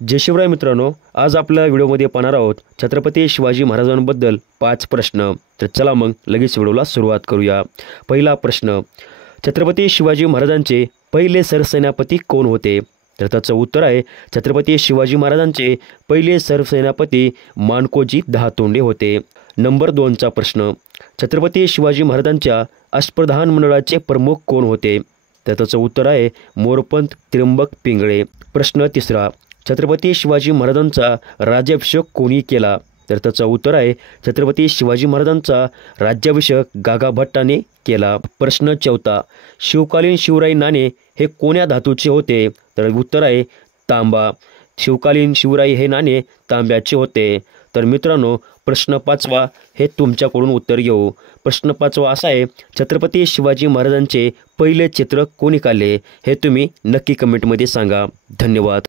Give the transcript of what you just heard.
जय शिवराय मित्रांनो, आज आपल्या व्हिडिओमध्ये पाहणार आहोत छत्रपती शिवाजी महाराजांबद्दल 5 प्रश्न। तर चला मग लगेच व्हिडिओला सुरुवात करूया। पहिला प्रश्न, छत्रपती शिवाजी महाराजांचे पहिले सरसेनापती कोण होते? तर त्याचं उत्तर आहे छत्रपती शिवाजी महाराजांचे पहिले सरसेनापती माणकोजी दहातोंडे होते। नंबर 2चा प्रश्न, छत्रपती शिवाजी महाराजांच्या अष्टप्रधान मंडळाचे प्रमुख कोण होते? तर त्याचं उत्तर आहे मोरपंत त्र्यंबक पिंगळे। प्रश्न 3रा, छत्रपती शिवाजी महाराजांचा राज्याभिषेक कोणी केला? तर त्याचं उत्तर आहे छत्रपती शिवाजी महाराजांचा राज्याभिषेक गागा भट्टाने केला। प्रश्न 4था, शिवकालीन शिवराई नाणे हे कोण्या धातूचे होते? तर उत्तर आहे तांबा। शिवकालीन शिवराई हे नाणे तांब्याचे होते। तर मित्रांनो, प्रश्न 5वा हे तुमच्याकडून उत्तर घेऊ। प्रश्न 5वा असा आहे, छत्रपती शिवाजी महाराजांचे पहिले चित्र कोणी काढले? हे तुम्ही नक्की कमेंटमध्ये सांगा। धन्यवाद।